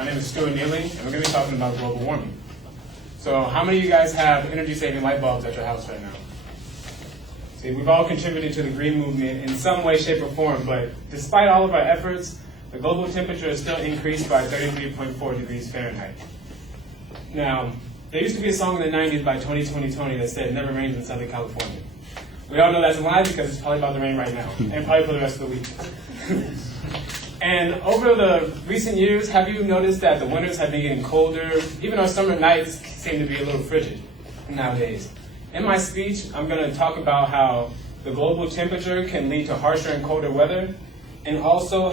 My name is Stuart and we're going to be talking about global warming. So how many of you guys have energy-saving light bulbs at your house right now? See, we've all contributed to the green movement in some way, shape, or form, but despite all of our efforts, the global temperature is still increased by 33.4 degrees Fahrenheit. Now, there used to be a song in the 90s by Tony that said, "Never rains in Southern California." We all know that's a lie because it's probably about to rain right now, and probably for the rest of the week. And over the recent years, have you noticed that the winters have been getting colder? Even our summer nights seem to be a little frigid nowadays. In my speech, I'm going to talk about how the global temperature can lead to harsher and colder weather, and also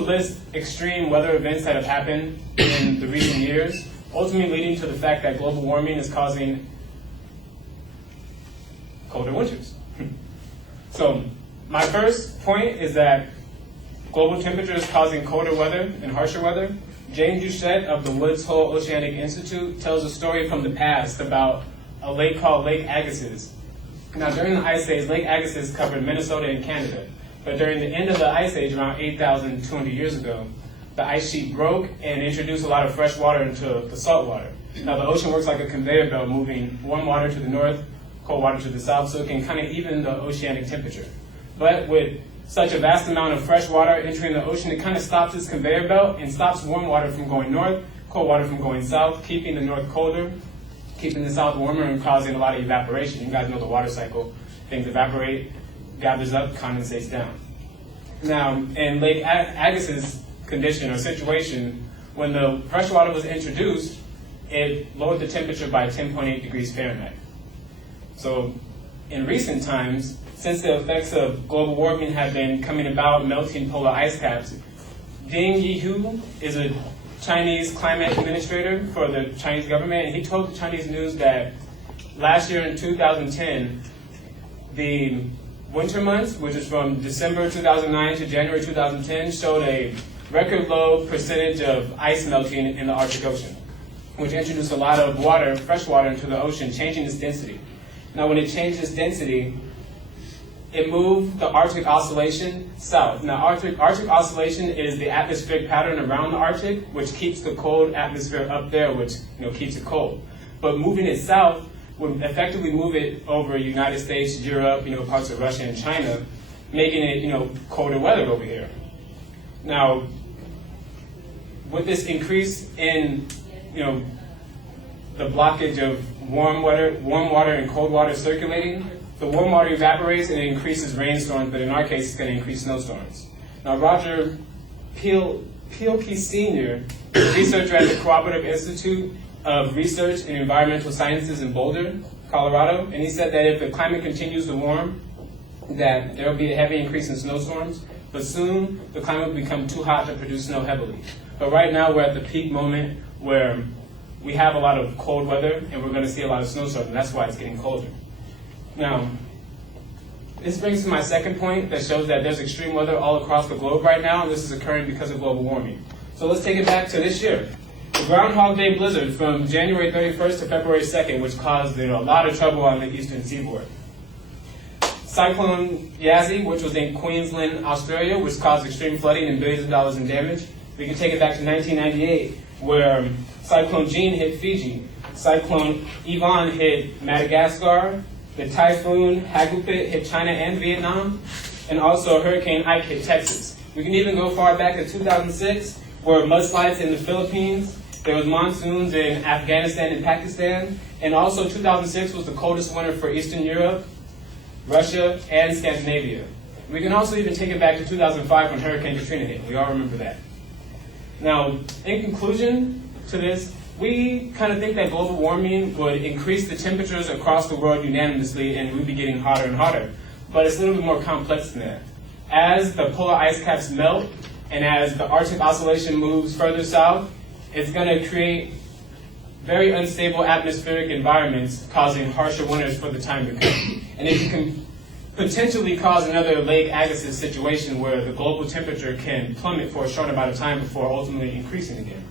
list extreme weather events that have happened in the recent years, ultimately leading to the fact that global warming is causing colder winters. So my first point is that global temperature is causing colder weather and harsher weather. Jane Duchette of the Woods Hole Oceanic Institute tells a story from the past about a lake called Lake Agassiz. Now, during the Ice Age, Lake Agassiz covered Minnesota and Canada. But during the end of the Ice Age, around 8,200 years ago, the ice sheet broke and introduced a lot of fresh water into the salt water. Now, the ocean works like a conveyor belt, moving warm water to the north, cold water to the south, so it can kind of even the oceanic temperature. But with such a vast amount of fresh water entering the ocean, it kind of stops this conveyor belt and stops warm water from going north, cold water from going south, keeping the north colder, keeping the south warmer, and causing a lot of evaporation. You guys know the water cycle. Things evaporate, gathers up, condensates down. Now, in Lake Agassiz's condition or situation, when the fresh water was introduced, it lowered the temperature by 10.8 degrees Fahrenheit. So in recent times, since the effects of global warming have been coming about, melting polar ice caps, Ding Yihu is a Chinese climate administrator for the Chinese government, and he told the Chinese news that last year in 2010, the winter months, which is from December 2009 to January 2010, showed a record low percentage of ice melting in the Arctic Ocean, which introduced a lot of water, fresh water, into the ocean, changing its density. Now, when it changed its density, it moved the Arctic Oscillation south. Now, Arctic Oscillation is the atmospheric pattern around the Arctic, which keeps the cold atmosphere up there, which keeps it cold. But moving it south would effectively move it over the United States, Europe, parts of Russia and China, making it, colder weather over here. Now, with this increase in, the blockage of warm water and cold water circulating, the warm water evaporates and it increases rainstorms, but in our case, it's going to increase snowstorms. Now, Roger Pielke Sr., a researcher at the Cooperative Institute of Research in Environmental Sciences in Boulder, Colorado, and he said that if the climate continues to warm, that there will be a heavy increase in snowstorms, but soon the climate will become too hot to produce snow heavily. But right now, we're at the peak moment where we have a lot of cold weather, and we're going to see a lot of snowstorms, and that's why it's getting colder. Now, this brings to my second point that shows that there's extreme weather all across the globe right now, and this is occurring because of global warming. So let's take it back to this year. The Groundhog Day blizzard from January 31st to February 2nd, which caused a lot of trouble on the eastern seaboard. Cyclone Yazzie, which was in Queensland, Australia, which caused extreme flooding and billions of dollars in damage. We can take it back to 1998, where Cyclone Jean hit Fiji. Cyclone Yvonne hit Madagascar. The typhoon Hagupit hit China and Vietnam, and also Hurricane Ike hit Texas. We can even go far back to 2006, where mudslides in the Philippines, there was monsoons in Afghanistan and Pakistan, and also 2006 was the coldest winter for Eastern Europe, Russia, and Scandinavia. We can also even take it back to 2005 when Hurricane Katrina hit. We all remember that. Now, in conclusion to this, we kind of think that global warming would increase the temperatures across the world unanimously, and we'd be getting hotter and hotter. But it's a little bit more complex than that. As the polar ice caps melt, and as the Arctic Oscillation moves further south, it's going to create very unstable atmospheric environments, causing harsher winters for the time to come. And it can potentially cause another Lake Agassiz situation where the global temperature can plummet for a short amount of time before ultimately increasing again.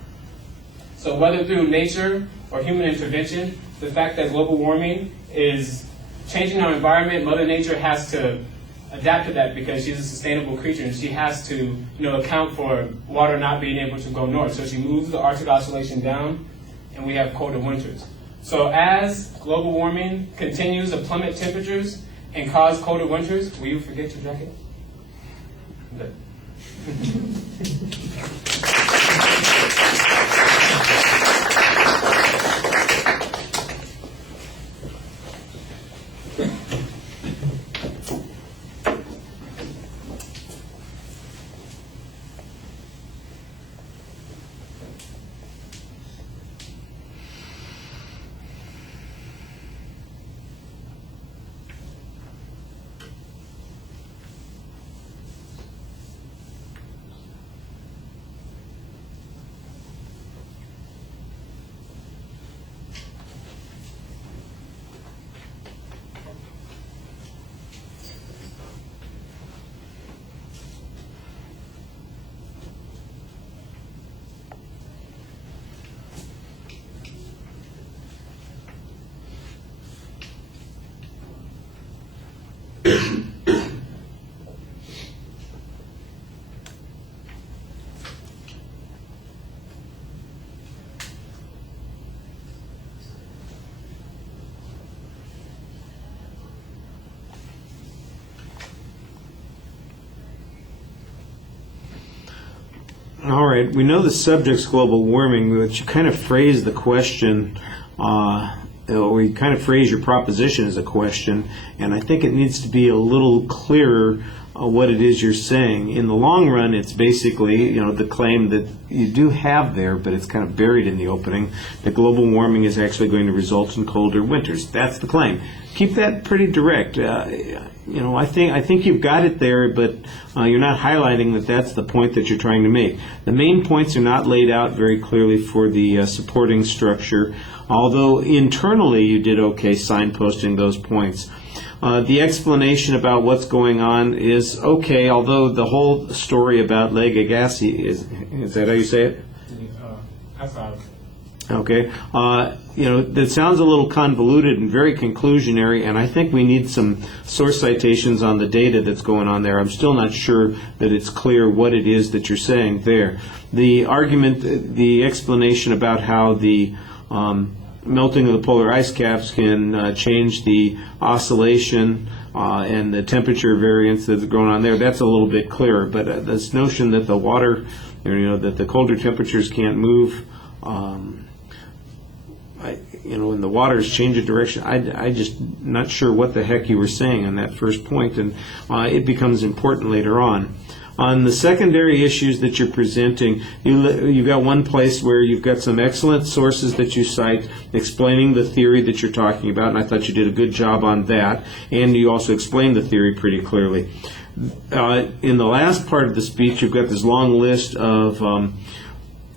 So whether through nature or human intervention, the fact that global warming is changing our environment, Mother Nature has to adapt to that because she's a sustainable creature and she has to, account for water not being able to go north. So she moves the Arctic oscillation down, and we have colder winters. So as global warming continues to plummet temperatures and cause colder winters, will you forget your jacket? Good. All right, we know the subject's global warming, but you kind of phrase the question, or you kind of phrase your proposition as a question, and I think it needs to be a little clearer what it is you're saying. In the long run, it's basically, the claim that you do have there, but it's kind of buried in the opening, that global warming is actually going to result in colder winters. That's the claim. Keep that pretty direct. I think you've got it there, but you're not highlighting that that's the point that you're trying to make. The main points are not laid out very clearly for the supporting structure, although internally you did okay signposting those points. The explanation about what's going on is okay, although the whole story about Lake Agassiz is that how you say it? That's not. Okay. That sounds a little convoluted and very conclusionary, and I think we need some source citations on the data that's going on there. I'm still not sure that it's clear what it is that you're saying there. The argument, the explanation about how the melting of the polar ice caps can change the oscillation and the temperature variance that's going on there, that's a little bit clearer. But this notion that the water, that the colder temperatures can't move, and the waters change of direction, I just not sure what the heck you were saying on that first point, and it becomes important later on. On the secondary issues that you're presenting, you've got one place where you've got some excellent sources that you cite explaining the theory that you're talking about, and I thought you did a good job on that, and you also explained the theory pretty clearly. In the last part of the speech, you've got this long list of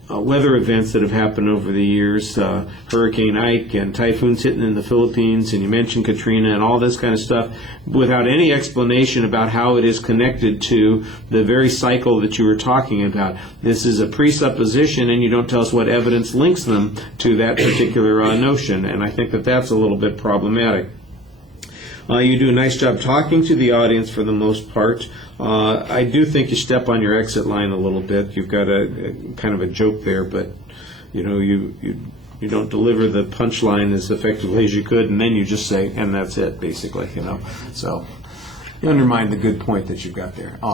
weather events that have happened over the years, Hurricane Ike and typhoons hitting in the Philippines, and you mentioned Katrina and all this kind of stuff, without any explanation about how it is connected to the very cycle that you were talking about. This is a presupposition, and you don't tell us what evidence links them to that particular notion, and I think that that's a little bit problematic. You do a nice job talking to the audience for the most part. I do think you step on your exit line a little bit. You've got a kind of a joke there, but you don't deliver the punchline as effectively as you could, and then you just say, and that's it, basically. So you undermine the good point that you've got there.